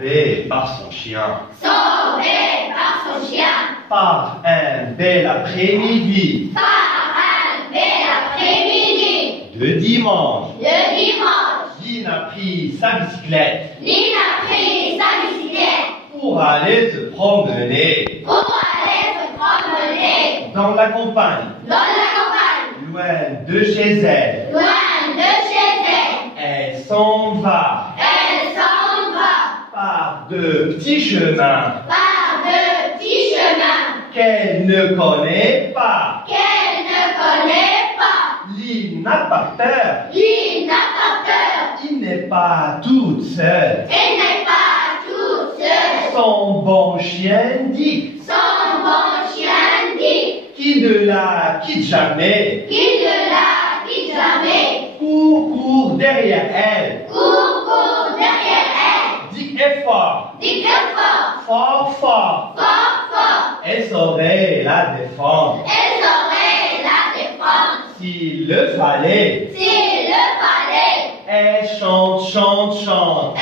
sauvé par son chien. Sauvé par son chien. Par un bel après-midi. Par un bel après-midi. De dimanche. Le dimanche. Lynn a pris sa bicyclette. Lynn a pris sa bicyclette. Pour aller se promener. Pour aller se promener. Dans la campagne. Dans la campagne. Loin de chez elle. Loin de chez elle. Elle s'en va. Elle s'en va. Par de petits chemins. Par de petits chemins. Qu'elle ne connaît pas. Qu'elle ne connaît pas. Lynn n'a pas peur. Lynn n'a pas peur. Il n'est pas toute seule. Elle n'est pas toute seule. Son bon chien dit Son bon chien dit qu'il ne la quitte jamais. qu'il ne la quitte jamais. Cours derrière elle. Cours derrière elle. Dick est fort. Dick est fort. Fort. Fort. Elle saurait la défendre. Elle saurait la défendre. S'il le fallait. S'il le fallait. Elle chante. Elle chante.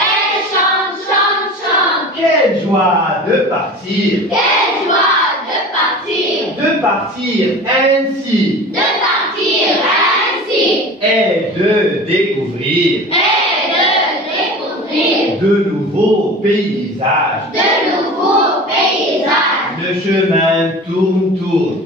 Quelle joie de partir. Quelle joie de partir. De partir ainsi. De partir ainsi. Et de découvrir Et de découvrir de nouveaux paysages. de nouveaux paysages. Le chemin tourne.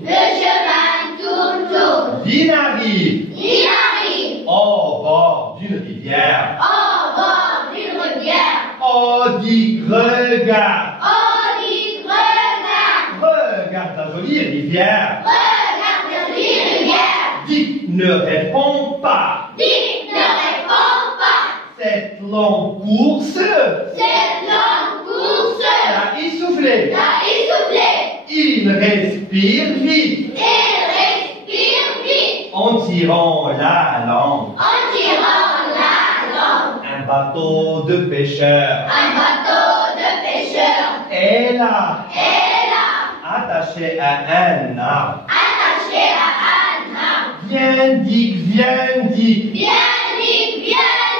Le chemin tourne. Lynn arrive Il arrive au bord d'une rivière. au bord d'une rivière. Oh, Dick, regarde. Oh, Dick, regarde. Regarde la jolie rivière. Regarde la rivière. Dick ne répond pas. Dick ne répond pas. Cette longue course Cette longue course l'a essoufflé. l'a essoufflé. Il respire vite Il respire vite en tirant la langue. en tirant la langue. Un bateau de pêcheurs Un bateau de pêcheurs est là, est là, attaché à un arbre. attaché à un arbre. Viens, Dick. Viens, Dick, viens,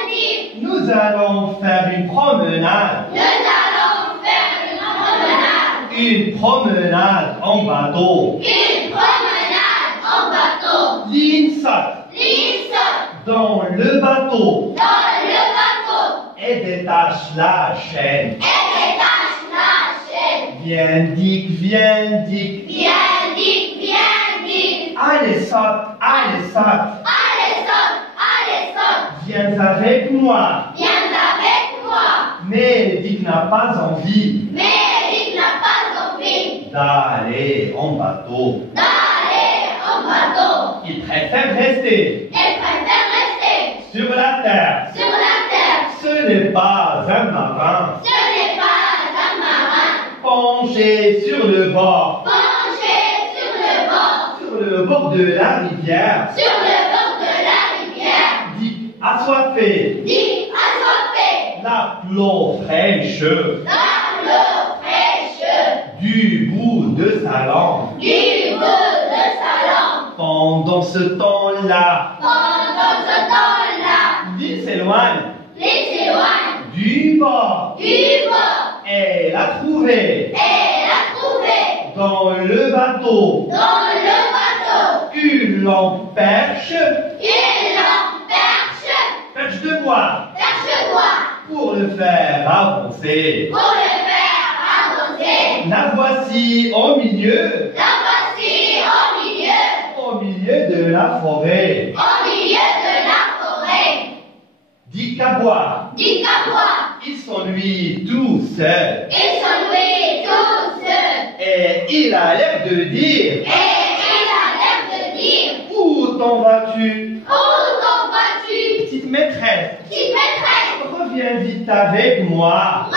Dick. Nous allons faire une promenade. Nous allons faire Une promenade en bateau. une promenade en bateau. Lynn saute Lynn saute dans le bateau dans le bateau et détache la chaîne. et détache la chaîne. Viens, Dick. Viens, Dick, viens, Dick. Allez, saute. Allez, saute. Viens avec moi. Viens avec moi. Mais Dick n'a pas envie Mais Dick n'a pas envie d'aller en bateau. d'aller en bateau. Il préfère rester Elle préfère rester sur la terre. sur la terre. Ce n'est pas un marin Ce n'est pas un marin penché sur le bord, penché sur le bord de la rivière. sur le bord de la rivière. Dick assoiffé, Dick assoiffé, la l'eau fraîche dans l'eau fraîche, du bout de sa langue. du bout de sa langue. Pendant ce temps-là, Pendant ce temps-là, Dick s'éloigne il s'éloigne du bord. du bord. Elle a trouvé Elle a trouvé dans le bateau dans le bateau une longue perche, une lampe perche de bois, perche de bois pour le faire avancer. pour le faire avancer. La voici au milieu La voici au milieu de la forêt. au milieu de la forêt. Dick aboie, Dick aboie, il s'ennuie tout seul. il s'ennuie tout seul. Et il a l'air de dire Et il a l'air de dire, où t'en vas-tu, où t'en vas-tu, petite maîtresse? petite maîtresse? Reviens vite avec moi.